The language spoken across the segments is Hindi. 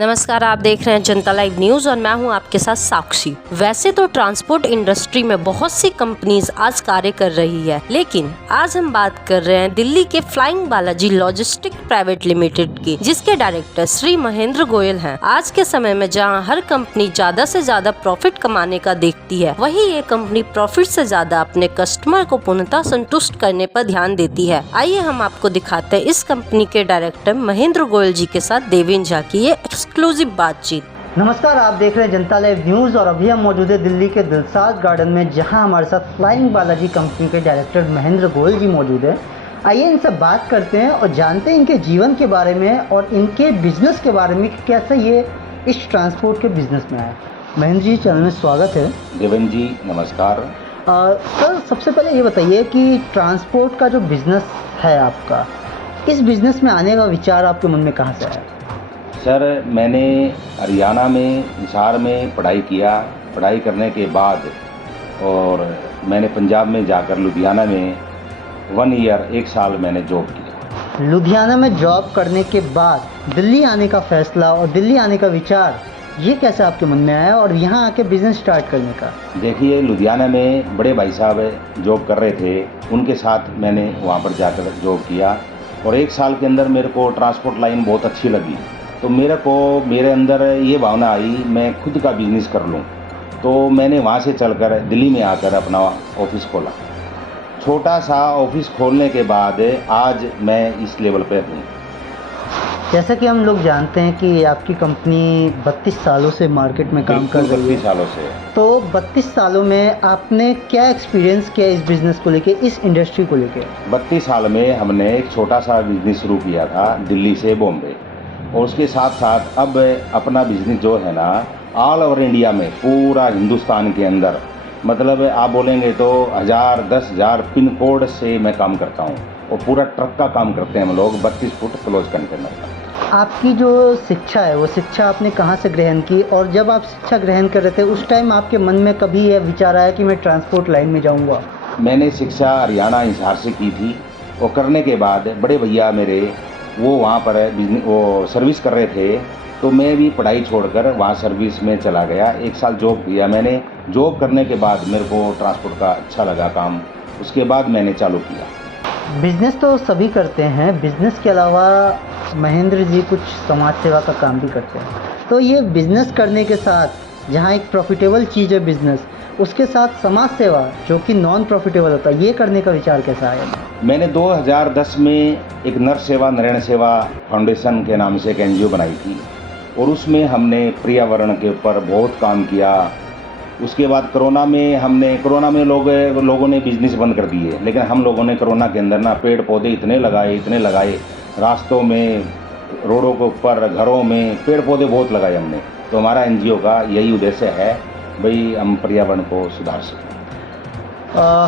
नमस्कार, आप देख रहे हैं जनता लाइव न्यूज और मैं हूं आपके साथ साक्षी। वैसे तो ट्रांसपोर्ट इंडस्ट्री में बहुत सी कंपनीज आज कार्य कर रही है, लेकिन आज हम बात कर रहे हैं दिल्ली के flying Balaji logistic private limited की, जिसके डायरेक्टर श्री महेंद्र गोयल हैं। आज के समय में जहां हर कंपनी ज्यादा से ज्यादा प्रॉफिट कमाने का देखती है, वहीं ये कंपनी प्रॉफिट से ज्यादा अपने कस्टमर को पूर्णतः संतुष्ट करने पर ध्यान देती है। आइए हम आपको दिखाते हैं इस कंपनी के डायरेक्टर महेंद्र गोयल जी के साथ देवेंद्र झा की ये एक्सक्लूसिव बातचीत। नमस्कार, आप देख रहे हैं जनता लाइव न्यूज़ और अभी हम मौजूद है दिल्ली के दिलसाद गार्डन में, जहां हमारे साथ फ्लाइंग बालाजी कंपनी के डायरेक्टर महेंद्र गोयल जी मौजूद हैं। आइए इनसे बात करते हैं और जानते हैं इनके जीवन के बारे में और इनके बिजनेस के बारे में, कैसे ये इस ट्रांसपोर्ट के बिजनेस में आए। महेंद्र जी, चैनल में स्वागत है। देवेंद्र जी नमस्कार। सर, सबसे पहले ये बताइए कि ट्रांसपोर्ट का जो बिज़नेस है आपका, इस बिज़नेस में आने का विचार आपके मन में कहाँ से आया? सर, मैंने हरियाणा में हिसार में पढ़ाई किया। पढ़ाई करने के बाद और मैंने पंजाब में जाकर लुधियाना में 1 ईयर 1 साल मैंने जॉब किया। लुधियाना में जॉब करने के बाद दिल्ली आने का फ़ैसला और दिल्ली आने का विचार, ये कैसे आपके मन में आया और यहाँ आके बिज़नेस स्टार्ट करने का? देखिए, लुधियाना में बड़े भाई साहब जॉब कर रहे थे, उनके साथ मैंने वहाँ पर जाकर जॉब किया और 1 साल के अंदर मेरे को ट्रांसपोर्ट लाइन बहुत अच्छी लगी। तो मेरे अंदर ये भावना आई मैं खुद का बिजनेस कर लूँ। तो मैंने वहाँ से चलकर दिल्ली में आकर अपना ऑफिस खोला। छोटा सा ऑफिस खोलने के बाद आज मैं इस लेवल पे हूँ। जैसा कि हम लोग जानते हैं कि आपकी कंपनी 32 सालों से मार्केट में काम कर रही है। 32 सालों से। तो 32 सालों में आपने क्या एक्सपीरियंस किया इस बिज़नेस को लेके, इस इंडस्ट्री को लेके? 32 साल में हमने एक छोटा सा बिजनेस शुरू किया था दिल्ली से बॉम्बे, और उसके साथ साथ अब अपना बिजनेस जो है ना, ऑल ओवर इंडिया में, पूरा हिंदुस्तान के अंदर, मतलब आप बोलेंगे तो 1000 10,000 पिन कोड से मैं काम करता हूँ और पूरा ट्रक का काम करते हैं हम लोग, 32 फुट क्लोज कंटेनर का। आपकी जो शिक्षा है वो शिक्षा आपने कहाँ से ग्रहण की, और जब आप शिक्षा ग्रहण कर रहे थे उस टाइम आपके मन में कभी यह विचार आया कि मैं ट्रांसपोर्ट लाइन में जाऊँगा? मैंने शिक्षा हरियाणा हिसार से की थी और करने के बाद बड़े भैया मेरे वो वहाँ पर वो सर्विस कर रहे थे, तो मैं भी पढ़ाई छोड़कर वहाँ सर्विस में चला गया। 1 साल जॉब किया मैंने। जॉब करने के बाद मेरे को ट्रांसपोर्ट का अच्छा लगा काम, उसके बाद मैंने चालू किया। बिज़नेस तो सभी करते हैं, बिज़नेस के अलावा महेंद्र जी कुछ समाज सेवा का काम भी करते हैं। तो ये बिज़नेस करने के साथ, जहाँ एक प्रॉफिटेबल चीज़ है बिज़नेस, उसके साथ समाज सेवा जो कि नॉन प्रॉफिटेबल होता है, ये करने का विचार कैसा आया? मैंने 2010 में एक नर सेवा नारायण सेवा फाउंडेशन के नाम से एक NGO बनाई थी और उसमें हमने पर्यावरण के ऊपर बहुत काम किया। उसके बाद कोरोना में लोगों ने बिजनेस बंद कर दिए, लेकिन हम लोगों ने कोरोना के अंदर ना पेड़ पौधे इतने लगाए, रास्तों में, रोडों के ऊपर, घरों में पेड़ पौधे बहुत लगाए हमने। तो हमारा NGO का यही उद्देश्य है, भाई हम पर्यावरण को सुधार सकें।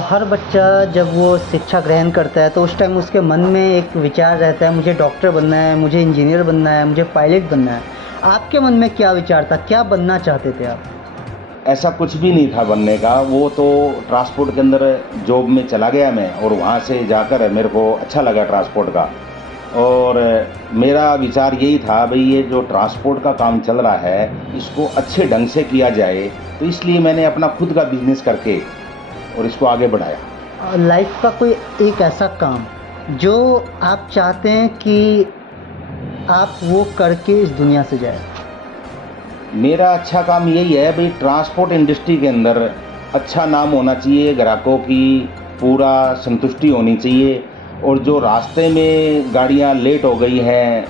हर बच्चा जब वो शिक्षा ग्रहण करता है तो उस टाइम उसके मन में एक विचार रहता है, मुझे डॉक्टर बनना है, मुझे इंजीनियर बनना है, मुझे पायलट बनना है। आपके मन में क्या विचार था, क्या बनना चाहते थे आप? ऐसा कुछ भी नहीं था बनने का। वो तो ट्रांसपोर्ट के अंदर जॉब में चला गया मैं, और वहाँ से जाकर मेरे को अच्छा लगा ट्रांसपोर्ट का, और मेरा विचार यही था भाई ये जो ट्रांसपोर्ट का काम चल रहा है इसको अच्छे ढंग से किया जाए। तो इसलिए मैंने अपना खुद का बिजनेस करके और इसको आगे बढ़ाया। लाइफ का कोई एक ऐसा काम जो आप चाहते हैं कि आप वो करके इस दुनिया से जाए? मेरा अच्छा काम यही है भाई, ट्रांसपोर्ट इंडस्ट्री के अंदर अच्छा नाम होना चाहिए, ग्राहकों की पूरा संतुष्टि होनी चाहिए, और जो रास्ते में गाड़ियां लेट हो गई हैं,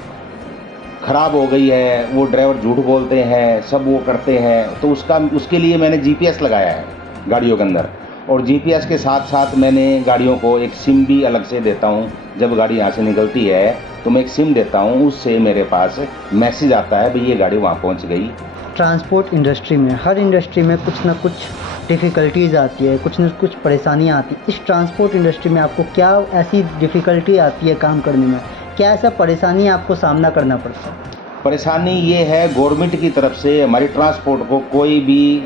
ख़राब हो गई है, वो ड्राइवर झूठ बोलते हैं, सब वो करते हैं, तो उसके लिए मैंने GPS लगाया है गाड़ियों के अंदर, और GPS के साथ साथ मैंने गाड़ियों को एक सिम भी अलग से देता हूँ। जब गाड़ी यहाँ से निकलती है तो मैं एक सिम देता हूँ, उससे मेरे पास मैसेज आता है भाई ये गाड़ी वहाँ पहुँच गई। ट्रांसपोर्ट इंडस्ट्री में, हर इंडस्ट्री में कुछ ना कुछ डिफ़िकल्टीज़ आती है, कुछ न कुछ परेशानियाँ आती हैं। इस ट्रांसपोर्ट इंडस्ट्री में आपको क्या ऐसी डिफ़िकल्टी आती है काम करने में? क्या ऐसा परेशानी आपको सामना करना पड़ता है? परेशानी ये है, गवर्नमेंट की तरफ से हमारी ट्रांसपोर्ट को कोई भी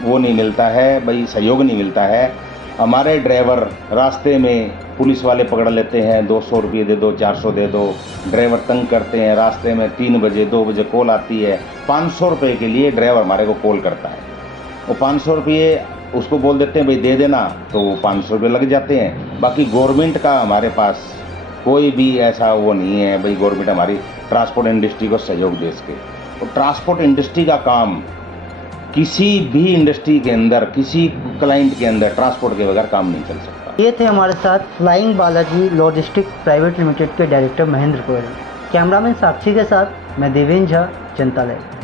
वो नहीं मिलता है भाई, सहयोग नहीं मिलता है। हमारे ड्राइवर रास्ते में पुलिस वाले पकड़ लेते हैं, 200 रुपये दे दो, 400 दे दो। ड्राइवर तंग करते हैं, रास्ते में 3 बजे 2 बजे कॉल आती है, 500 रुपये के लिए ड्राइवर हमारे को कॉल करता है। वो 500 रुपये उसको बोल देते हैं भाई दे देना, तो वो 500 रुपये लग जाते हैं। बाकी गवर्नमेंट का हमारे पास कोई भी ऐसा वो नहीं है भाई गवर्नमेंट हमारी ट्रांसपोर्ट इंडस्ट्री को सहयोग दे सके। तो ट्रांसपोर्ट इंडस्ट्री का काम किसी भी इंडस्ट्री के अंदर, किसी क्लाइंट के अंदर ट्रांसपोर्ट के बगैर काम नहीं चल सकता। ये थे हमारे साथ flying Balaji logistic private limited के डायरेक्टर महेंद्र गोयल। कैमरामैन साक्षी के साथ मैं देवेंद्र झा, जनता लाइव।